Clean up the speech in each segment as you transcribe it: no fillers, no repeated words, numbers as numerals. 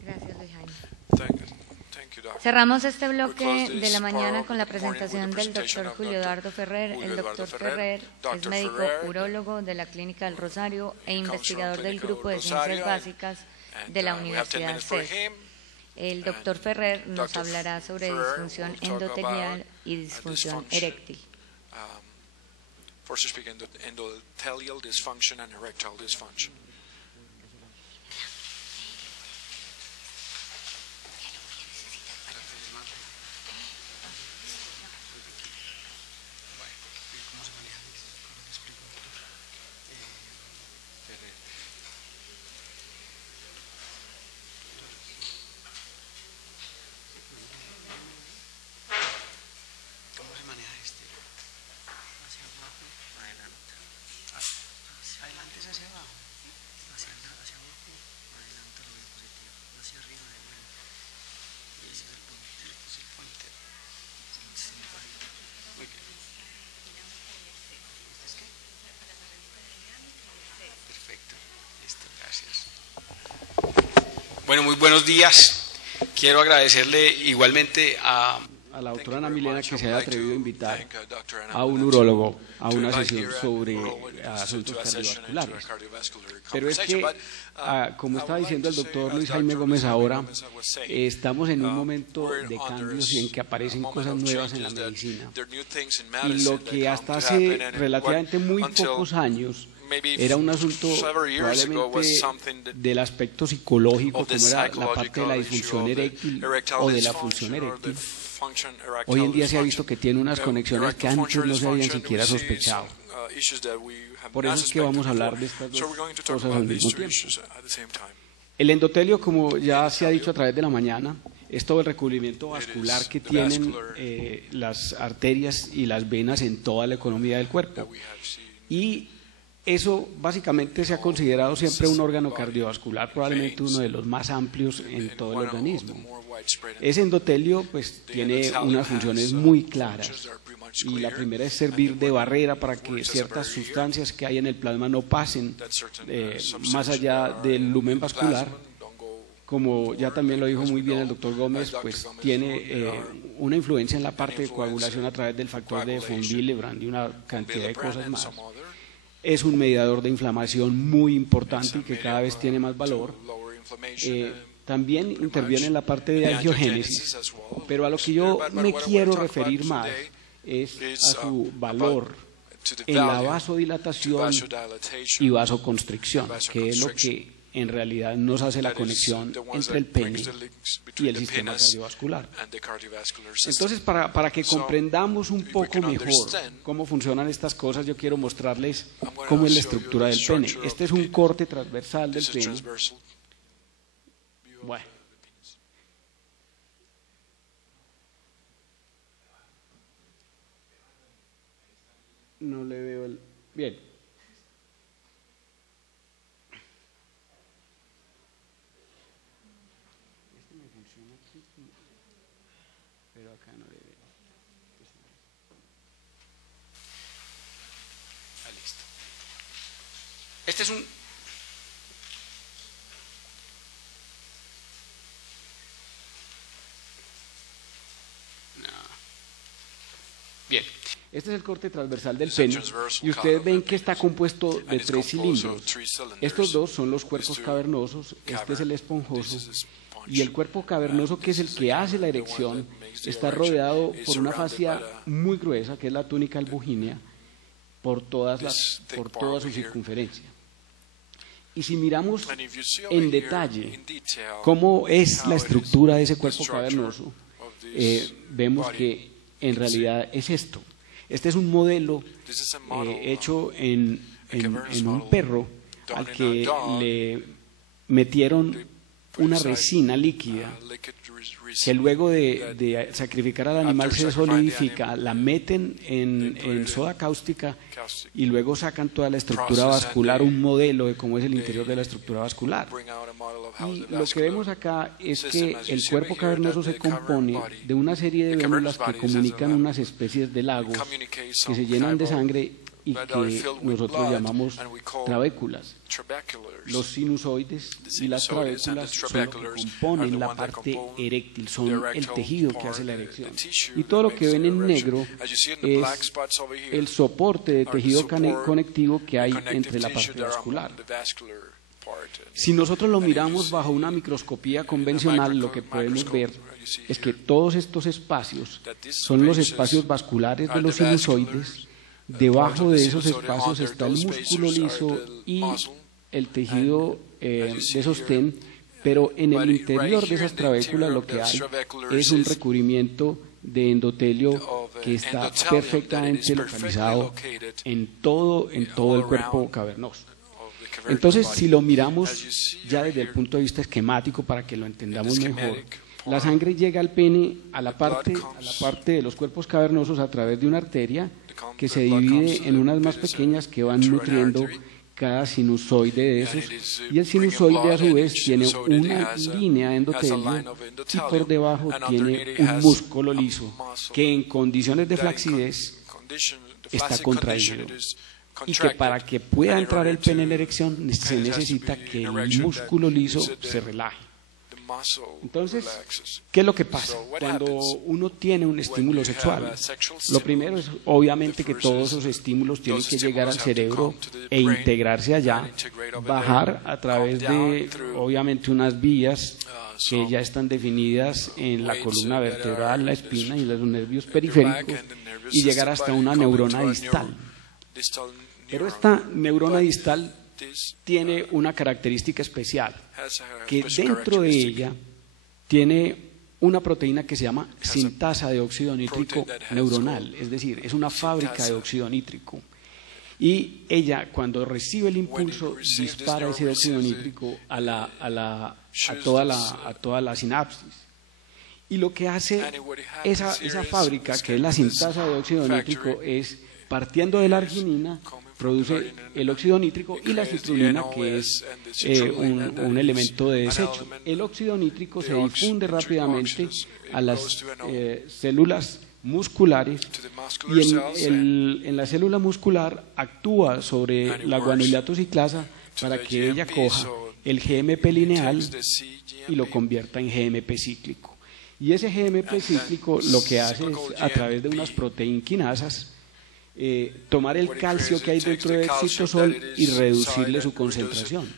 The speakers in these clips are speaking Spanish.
Gracias, Luis Jaime. Thank you, Doctor. Cerramos este bloque de la mañana con la presentación del doctor Julio Eduardo Ferrer. El doctor Ferrer es médico urólogo de la Clínica del Rosario e investigador del Grupo de Ciencias Básicas de la Universidad CES. El doctor Ferrer nos hablará sobre disfunción endotelial y disfunción eréctil. For to speak, endothelial dysfunction and erectile dysfunction. Bueno, muy buenos días. Quiero agradecerle igualmente a la doctora Ana Milena que se haya atrevido a invitar a un urólogo a una sesión sobre asuntos cardiovasculares. Pero es que, como estaba diciendo el doctor Luis Jaime Gómez ahora, estamos en un momento de cambios y en que aparecen cosas nuevas en la medicina. Y lo que hasta hace relativamente muy pocos años era un asunto probablemente del aspecto psicológico, como era la parte de la disfunción eréctil o de la función eréctil. Hoy en día se ha visto que tiene unas conexiones que antes no se habían siquiera sospechado. Por eso es que vamos a hablar de estas dos cosas al mismo tiempo. El endotelio, como ya se ha dicho a través de la mañana, es todo el recubrimiento vascular que tienen las arterias y las venas en toda la economía del cuerpo. Y eso básicamente se ha considerado siempre un órgano cardiovascular, probablemente uno de los más amplios en todo el organismo. Ese endotelio pues tiene unas funciones muy claras y la primera es servir de barrera para que ciertas sustancias que hay en el plasma no pasen más allá del lumen vascular. Como ya también lo dijo muy bien el doctor Gómez, pues tiene una influencia en la parte de coagulación a través del factor de von Willebrand y una cantidad de cosas más. Es un mediador de inflamación muy importante y que cada vez tiene más valor. También interviene en la parte de angiogénesis, pero a lo que yo me quiero referir más es a su valor en la vasodilatación y vasoconstricción, que es lo que en realidad nos hace la conexión entre el pene y el sistema cardiovascular. Entonces, para que comprendamos un poco mejor cómo funcionan estas cosas, yo quiero mostrarles cómo es la estructura del pene. Este es un corte transversal del pene. Bueno. No le veo el... Bien. Este me funciona aquí, pero acá no le veo. Ah, listo. Este es un... Bien, este es el corte transversal del pene y ustedes ven que está compuesto de 3 cilindros. Estos dos son los cuerpos cavernosos, este es el esponjoso y el cuerpo cavernoso, que es el que hace la erección, está rodeado por una fascia muy gruesa, que es la túnica albuginea, por toda su circunferencia. Y si miramos en detalle cómo es la estructura de ese cuerpo cavernoso, vemos que en realidad es esto. Este es un modelo hecho en un perro al que le metieron una resina líquida que luego de sacrificar al animal se solidifica, la meten en soda cáustica y luego sacan toda la estructura vascular, un modelo de cómo es el interior de la estructura vascular. Y lo que vemos acá es que el cuerpo cavernoso se compone de una serie de vénulas que comunican unas especies de lagos que se llenan de sangre y que nosotros llamamos trabéculas. Los sinusoides y las trabéculas son lo que componen la parte eréctil, son el tejido que hace la erección. Y todo lo que ven en negro es el soporte de tejido conectivo que hay entre la parte vascular. Si nosotros lo miramos bajo una microscopía convencional, lo que podemos ver es que todos estos espacios son los espacios vasculares de los sinusoides. Debajo de esos espacios está el músculo liso y el tejido de sostén, pero en el interior de esas trabéculas lo que hay es un recubrimiento de endotelio que está perfectamente localizado en todo el cuerpo cavernoso. Entonces, si lo miramos ya desde el punto de vista esquemático para que lo entendamos mejor, la sangre llega al pene, a la parte de los cuerpos cavernosos a través de una arteria que se divide en unas más pequeñas que van nutriendo cada sinusoide de esos, y el sinusoide a su vez tiene una línea de endotelio y por debajo tiene un músculo liso que en condiciones de flacidez está contraído, y que para que pueda entrar el pene en erección se necesita que el músculo liso se relaje. Entonces, ¿qué es lo que pasa cuando uno tiene un estímulo sexual? Lo primero es obviamente que todos esos estímulos tienen que llegar al cerebro e integrarse allá, bajar a través de obviamente unas vías que ya están definidas en la columna vertebral, la espina y los nervios periféricos, y llegar hasta una neurona distal. Pero esta neurona distal tiene una característica especial, que dentro de ella tiene una proteína que se llama sintasa de óxido nítrico neuronal, es decir, es una fábrica de óxido nítrico. Y ella, cuando recibe el impulso, dispara ese óxido nítrico a toda la sinapsis. Y lo que hace esa fábrica, que es la sintasa de óxido nítrico, es, partiendo de la arginina, produce el óxido nítrico y la citrulina, que es un elemento de desecho. El óxido nítrico se difunde rápidamente a las células musculares, y en la célula muscular actúa sobre la guanylato ciclasa para que ella coja el GMP lineal y lo convierta en GMP cíclico. Y ese GMP cíclico lo que hace es, a través de unas proteinquinasas, tomar el calcio que hay dentro del citosol y reducirle su concentración,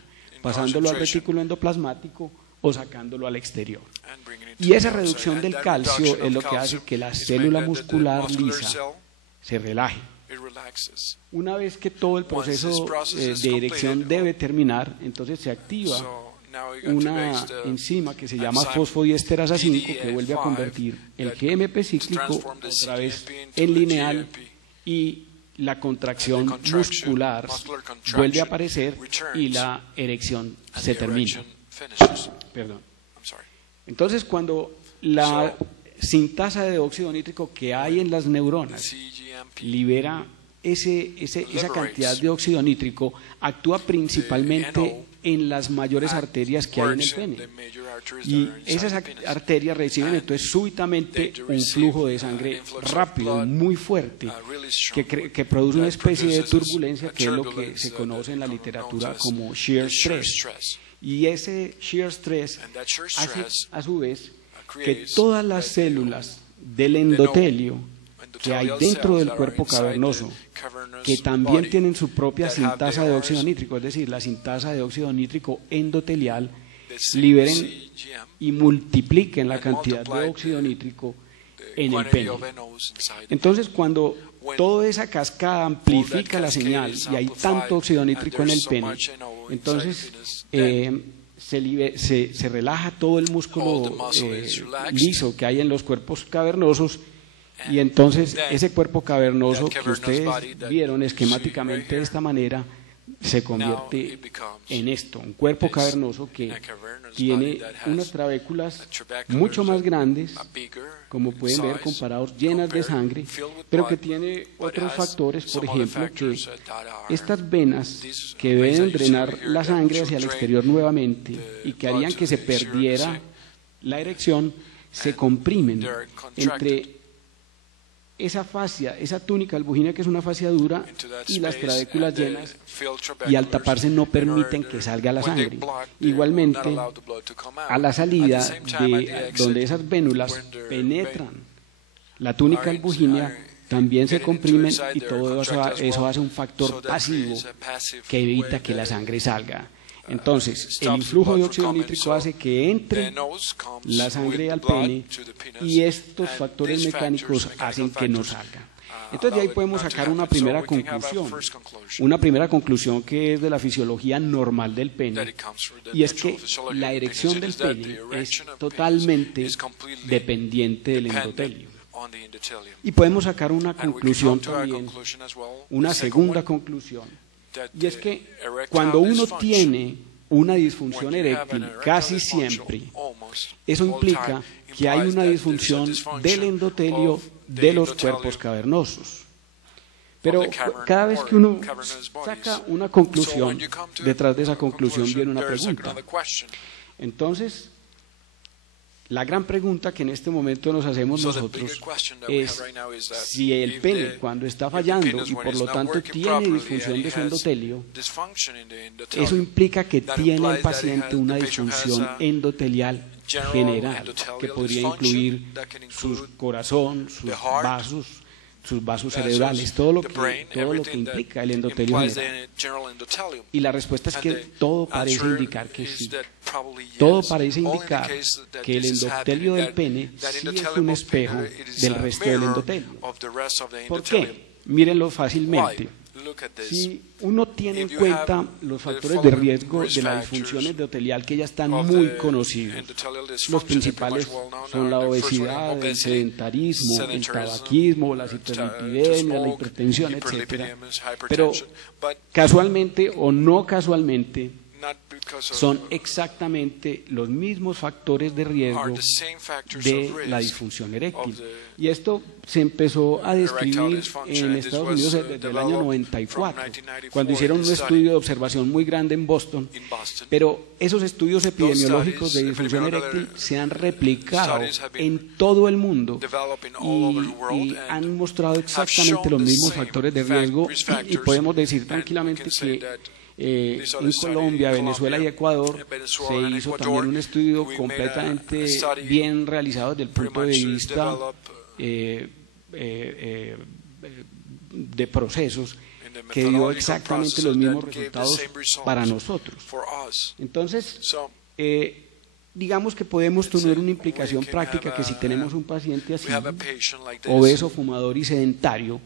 pasándolo al retículo endoplasmático o sacándolo al exterior. Y esa reducción del calcio es lo que hace que la célula muscular lisa se relaje. Una vez que todo el proceso de erección debe terminar, entonces se activa una enzima que se llama fosfodiesterasa 5, que vuelve a convertir el GMP cíclico otra vez en lineal, y la contracción muscular vuelve a aparecer y la erección se termina. Perdón. Entonces, cuando la sintasa de óxido nítrico que hay en las neuronas libera esa cantidad de óxido nítrico, actúa principalmente en las mayores arterias que hay en el pene. Y esas arterias reciben entonces súbitamente un flujo de sangre rápido, muy fuerte, que produce una especie de turbulencia, que es lo que se conoce en la literatura como shear stress. Y ese shear stress hace a su vez que todas las células del endotelio que hay dentro del cuerpo cavernoso, que también tienen su propia sintasa de óxido nítrico, es decir, la sintasa de óxido nítrico endotelial, liberen y multipliquen la cantidad de óxido nítrico en el pene. Entonces, cuando toda esa cascada amplifica la señal y hay tanto óxido nítrico en el pene, entonces se relaja todo el músculo liso que hay en los cuerpos cavernosos, y entonces ese cuerpo cavernoso que ustedes vieron esquemáticamente de esta manera se convierte en esto, un cuerpo cavernoso que tiene unas trabéculas mucho más grandes, como pueden ver, comparados, llenas de sangre, pero que tiene otros factores, por ejemplo, que estas venas que deben drenar la sangre hacia el exterior nuevamente y que harían que se perdiera la erección, se comprimen entre esa fascia, esa túnica albuginea que es una fascia dura y las trabéculas llenas, y al taparse no permiten que salga la sangre. Igualmente, a la salida de donde esas vénulas penetran la túnica albuginea, también se comprimen y todo eso hace un factor pasivo que evita que la sangre salga. Entonces, el influjo de óxido nítrico hace que entre la sangre al pene y estos factores mecánicos hacen que no salga. Entonces, de ahí podemos sacar una primera conclusión que es de la fisiología normal del pene, y es que la erección del pene es totalmente dependiente del endotelio. Y podemos sacar una conclusión también, una segunda conclusión, y es que cuando uno tiene una disfunción eréctil, casi siempre, eso implica que hay una disfunción del endotelio de los cuerpos cavernosos. Pero cada vez que uno saca una conclusión, detrás de esa conclusión viene una pregunta. Entonces, la gran pregunta que en este momento nos hacemos nosotros es si el pene, cuando está fallando y por lo tanto tiene disfunción de su endotelio, eso implica que tiene el paciente una disfunción endotelial general, que podría incluir su corazón, sus vasos cerebrales, todo lo que implica el endotelio general. Y la respuesta es que todo parece indicar que sí. Todo parece indicar que el endotelio del pene sí es un espejo del resto del endotelio. ¿Por qué? Mírenlo fácilmente. Si uno tiene en cuenta los factores de riesgo de la disfunción endotelial que ya están muy conocidos, los principales son la obesidad, el sedentarismo, el tabaquismo, la hiperlipidemia, la hipertensión, etc. Pero casualmente o no casualmente, son exactamente los mismos factores de riesgo de la disfunción eréctil. Y esto se empezó a describir en Estados Unidos desde el año 94, cuando hicieron un estudio de observación muy grande en Boston, pero esos estudios epidemiológicos de disfunción eréctil se han replicado en todo el mundo y han mostrado exactamente los mismos factores de riesgo, y podemos decir tranquilamente que en Colombia, Venezuela y Ecuador se hizo también un estudio completamente bien realizado desde el punto de vista de procesos, que dio exactamente los mismos resultados para nosotros. Entonces, digamos que podemos tener una implicación práctica, que si tenemos un paciente así, obeso, fumador y sedentario,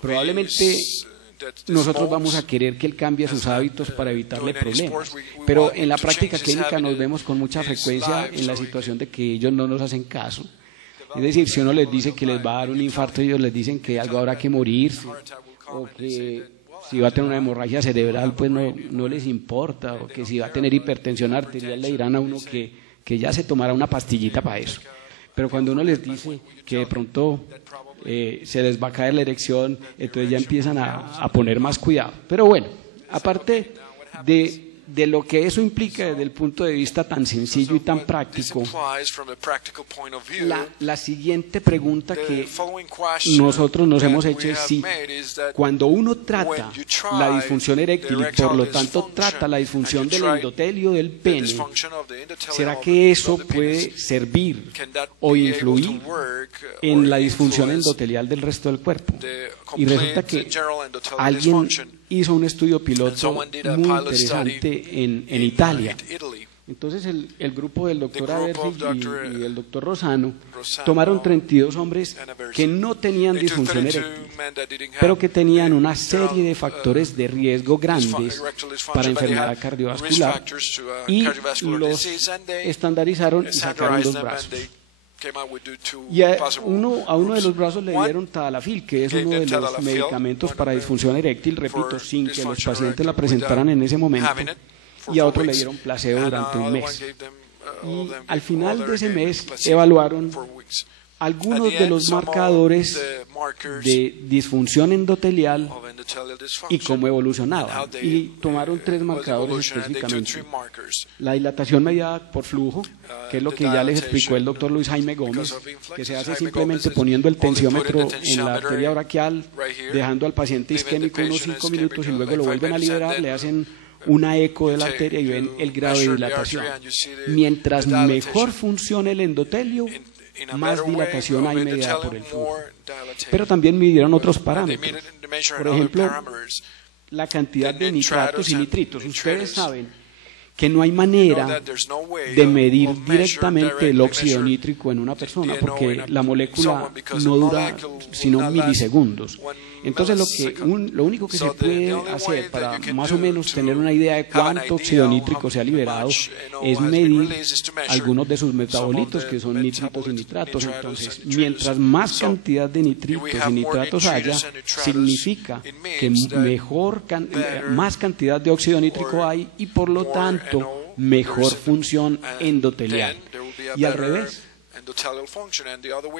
probablemente nosotros vamos a querer que él cambie sus hábitos para evitarle problemas, pero en la práctica clínica nos vemos con mucha frecuencia en la situación de que ellos no nos hacen caso. Es decir, si uno les dice que les va a dar un infarto, ellos les dicen que algo habrá que morirse, o que si va a tener una hemorragia cerebral pues no les importa, o que si va a tener hipertensión arterial le dirán a uno que ya se tomará una pastillita para eso. Pero cuando uno les dice que de pronto se les va a caer la erección, entonces ya empiezan a poner más cuidado. Pero bueno, aparte de lo que eso implica desde el punto de vista tan sencillo y tan práctico, la siguiente pregunta que nosotros nos hemos hecho es si cuando uno trata la disfunción eréctil y por lo tanto trata la disfunción del endotelio del pene, ¿será que eso puede servir o influir en la disfunción endotelial del resto del cuerpo? Y resulta que alguien hizo un estudio piloto muy interesante en Italia. Entonces el grupo del doctor Aversi y el doctor Rosano tomaron 32 hombres que no tenían disfunción eréctil, pero que tenían una serie de factores de riesgo grandes para enfermedad cardiovascular, y los estandarizaron y sacaron 2 brazos. Y a uno de los brazos le dieron tadalafil, que es uno de los medicamentos para disfunción eréctil, repito, sin que los pacientes la presentaran en ese momento, y a otro le dieron placebo durante un mes. Y al final de ese mes evaluaron algunos de los marcadores de disfunción endotelial y cómo evolucionaban. Y tomaron 3 marcadores específicamente. La dilatación mediada por flujo, que es lo que ya les explicó el doctor Luis Jaime Gómez, que se hace simplemente poniendo el tensiómetro en la arteria braquial, dejando al paciente isquémico unos 5 minutos y luego lo vuelven a liberar, le hacen una eco de la arteria y ven el grado de dilatación. Mientras mejor funcione el endotelio, más dilatación hay mediada por el flujo. Pero también midieron otros parámetros. Por ejemplo, la cantidad de nitratos y nitritos. Ustedes saben que no hay manera de medir directamente el óxido nítrico en una persona porque la molécula no dura sino milisegundos. Entonces lo único que se puede hacer para más o menos tener una idea de cuánto óxido nítrico se ha liberado es medir algunos de sus metabolitos, que son nitritos y nitratos. Entonces, mientras más cantidad de nitritos y nitratos haya, significa que más cantidad de óxido nítrico hay y por lo tanto mejor función endotelial. Y al revés,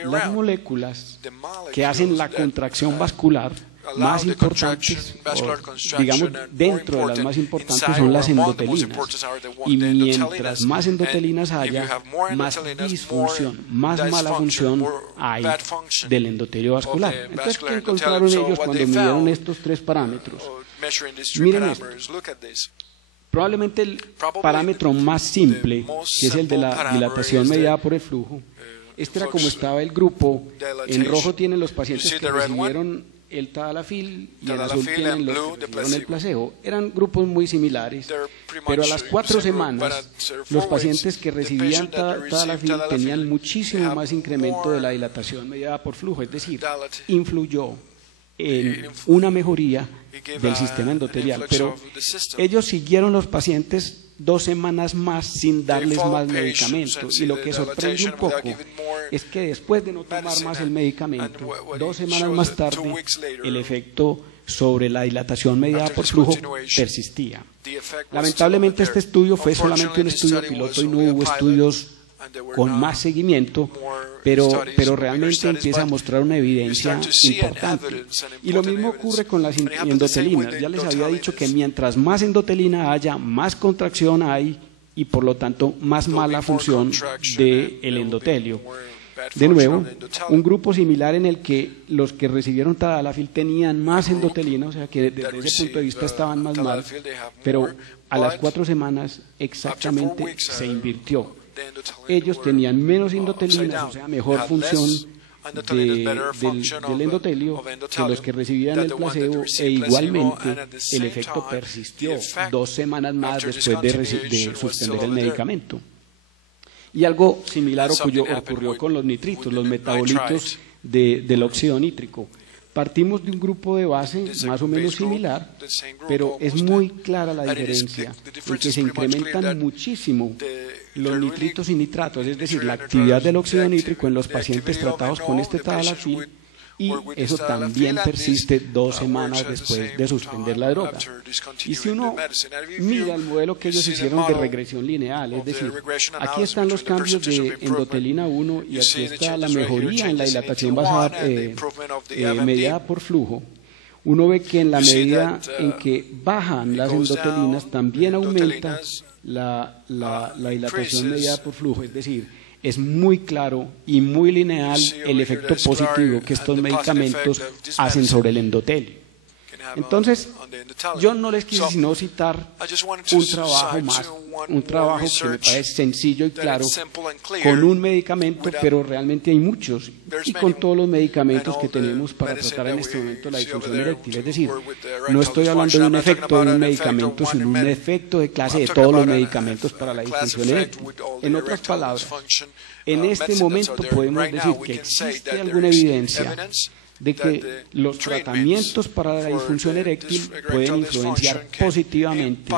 las moléculas que hacen la contracción vascular más importantes, o digamos dentro de las más importantes, son las endotelinas. Y mientras más endotelinas haya, más disfunción, más mala función hay del endotelio vascular. Entonces, ¿qué encontraron ellos cuando midieron estos 3 parámetros? Miren esto. Probablemente el parámetro más simple, que es el de la dilatación mediada por el flujo, este era como estaba el grupo. En rojo tienen los pacientes que recibieron el tadalafil y en azul tienen los que recibieron el placebo. Eran grupos muy similares, pero a las 4 semanas los pacientes que recibían tadalafil tenían muchísimo más incremento de la dilatación mediada por flujo, es decir, influyó en una mejoría del sistema endotelial, pero ellos siguieron los pacientes 2 semanas más sin darles más medicamentos, y lo que sorprende un poco es que después de no tomar más el medicamento, 2 semanas más tarde, el efecto sobre la dilatación mediada por flujo persistía. Lamentablemente este estudio fue solamente un estudio piloto y no hubo estudios con más seguimiento, pero realmente empieza a mostrar una evidencia importante. Y lo mismo ocurre con las endotelinas. Ya les había dicho que mientras más endotelina haya, más contracción hay y por lo tanto más mala función del endotelio. De nuevo, un grupo similar en el que los que recibieron tadalafil tenían más endotelina, o sea que desde ese punto de vista estaban más mal, pero a las 4 semanas exactamente se invirtió. Ellos tenían menos endotelinas, o sea, mejor función del endotelio que los que recibían el placebo, e igualmente el efecto persistió 2 semanas más después de suspender el medicamento. Y algo similar ocurrió con los nitritos, los metabolitos del óxido nítrico. Partimos de un grupo de base más o menos similar, pero es muy clara la diferencia en que se incrementan muchísimo los nitritos y nitratos, es decir, la actividad del óxido nítrico en los pacientes tratados con este tadalafil, y eso también persiste 2 semanas después de suspender la droga. Y si uno mira el modelo que ellos hicieron de regresión lineal, es decir, aquí están los cambios de endotelina 1 y aquí está la mejoría en la dilatación basada mediada por flujo, uno ve que en la medida en que bajan las endotelinas también aumenta la dilatación mediada por flujo, es decir, es muy claro y muy lineal el efecto positivo que estos medicamentos hacen sobre el endotelio. Entonces, yo no les quise sino citar un trabajo que me parece sencillo y claro, con un medicamento, pero realmente hay muchos, y con todos los medicamentos que tenemos para tratar en este momento la disfunción eréctil. Es decir, no estoy hablando de un efecto de un medicamento, sino un efecto de clase de todos los medicamentos para la disfunción eréctil. En otras palabras, en este momento podemos decir que existe alguna evidencia de que los tratamientos para la disfunción eréctil pueden influenciar positivamente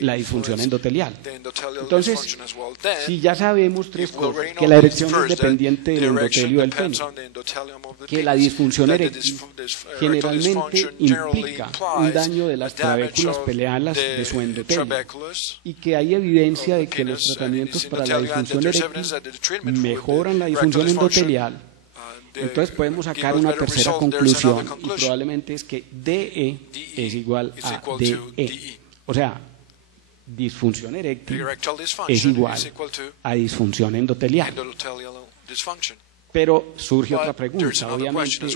la disfunción endotelial. Entonces, si ya sabemos 3 cosas, que la erección es dependiente del endotelio del pene, que la disfunción eréctil generalmente implica un daño de las trabéculas peleadas de su endotelio, y que hay evidencia de que los tratamientos para la disfunción eréctil mejoran la disfunción endotelial, Entonces podemos sacar una tercera conclusión y probablemente es que DE es igual a DE. O sea, disfunción eréctil es igual a disfunción endotelial. Pero surge otra pregunta, obviamente,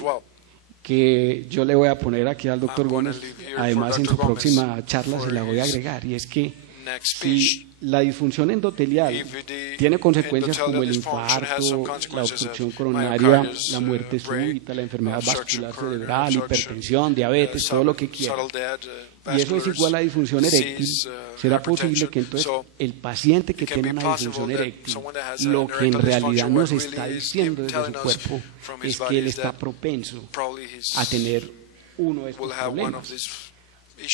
que yo le voy a poner aquí al doctor Gómez, además en su próxima charla se la voy a agregar, y es que si la disfunción endotelial tiene consecuencias como el infarto, la obstrucción coronaria, la muerte súbita, la enfermedad vascular cerebral, hipertensión, diabetes, todo lo que quiera, y eso es igual a disfunción eréctil, ¿será posible que entonces el paciente que tiene una disfunción eréctil, lo que en realidad nos está diciendo desde su cuerpo es que él está propenso a tener uno de estos problemas?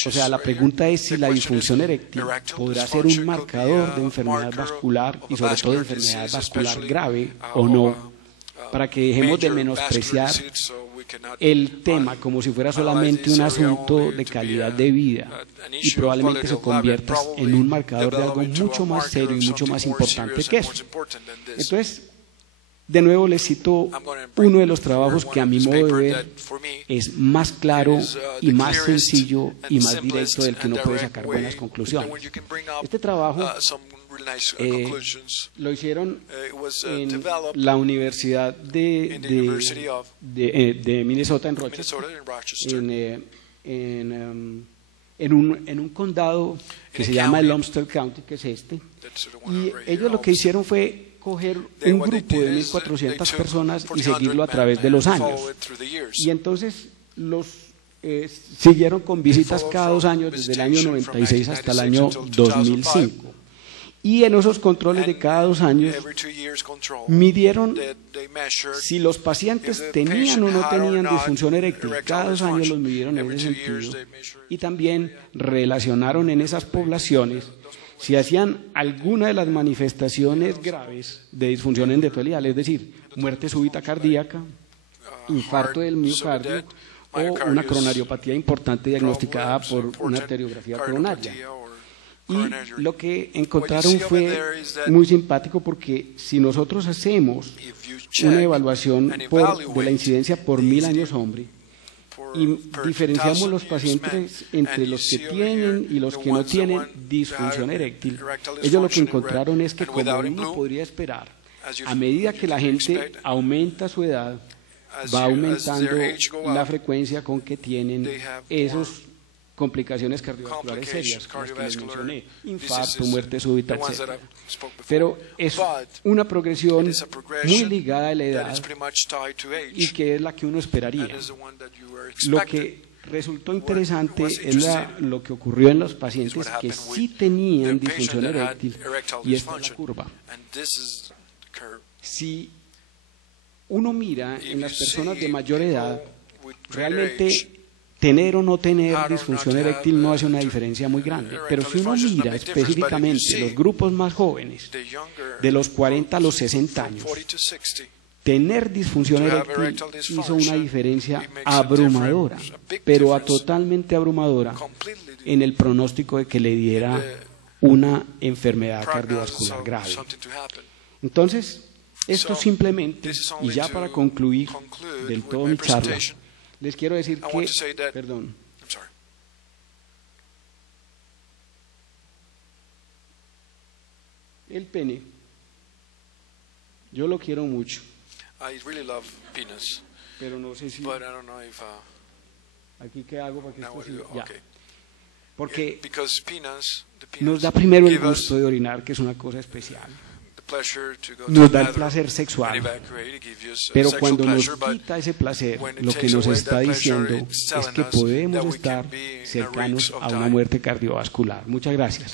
O sea, la pregunta es si la disfunción eréctil podrá ser un marcador de enfermedad vascular y sobre todo de enfermedad vascular grave o no, para que dejemos de menospreciar el tema como si fuera solamente un asunto de calidad de vida y probablemente se convierta en un marcador de algo mucho más serio y mucho más importante que eso. Entonces, de nuevo les cito uno de los trabajos que a mi modo de ver es más claro y más sencillo y más directo del que uno puede sacar buenas conclusiones. Este trabajo lo hicieron en la Universidad de Minnesota en Rochester, en un condado que se llama el Olmsted County, que es este, y ellos lo que hicieron fue coger un grupo de 1.400 personas y seguirlo a través de los años. Y entonces los siguieron con visitas cada 2 años, desde el año 96 hasta el año 2005. Y en esos controles de cada 2 años midieron si los pacientes tenían o no tenían disfunción eréctil. Cada 2 años los midieron en ese sentido. Y también relacionaron en esas poblaciones si hacían alguna de las manifestaciones graves de disfunción endotelial, es decir, muerte súbita cardíaca, infarto del miocardio o una coronariopatía importante diagnosticada por una arteriografía coronaria. Y lo que encontraron fue muy simpático, porque si nosotros hacemos una evaluación de la incidencia por 1000 años hombre y diferenciamos los pacientes entre los que tienen y los que no tienen disfunción eréctil, ellos lo que encontraron es que, como uno podría esperar, a medida que la gente aumenta su edad, va aumentando la frecuencia con que tienen esas complicaciones cardiovasculares serias, como las que les mencioné, infarto, muerte súbita, etc. Pero es una progresión muy ligada a la edad y que es la que uno esperaría. Lo que resultó interesante es lo que ocurrió en los pacientes que sí tenían disfunción eréctil, y esta es la curva. Si uno mira en las personas de mayor edad, realmente tener o no tener disfunción eréctil no hace una diferencia muy grande, pero si uno mira específicamente los grupos más jóvenes, de los 40 a los 60 años, tener disfunción eréctil hizo una diferencia abrumadora, pero totalmente abrumadora, en el pronóstico de que le diera una enfermedad cardiovascular grave. Entonces, esto simplemente, y ya para concluir del todo mi charla, les quiero decir que, el pene, yo lo quiero mucho, pero no sé si, aquí qué hago para que esto siga, ya, porque nos da primero el gusto de orinar, que es una cosa especial. Nos da el placer sexual, pero cuando nos quita ese placer, lo que nos está diciendo es que podemos estar cercanos a una muerte cardiovascular. Muchas gracias.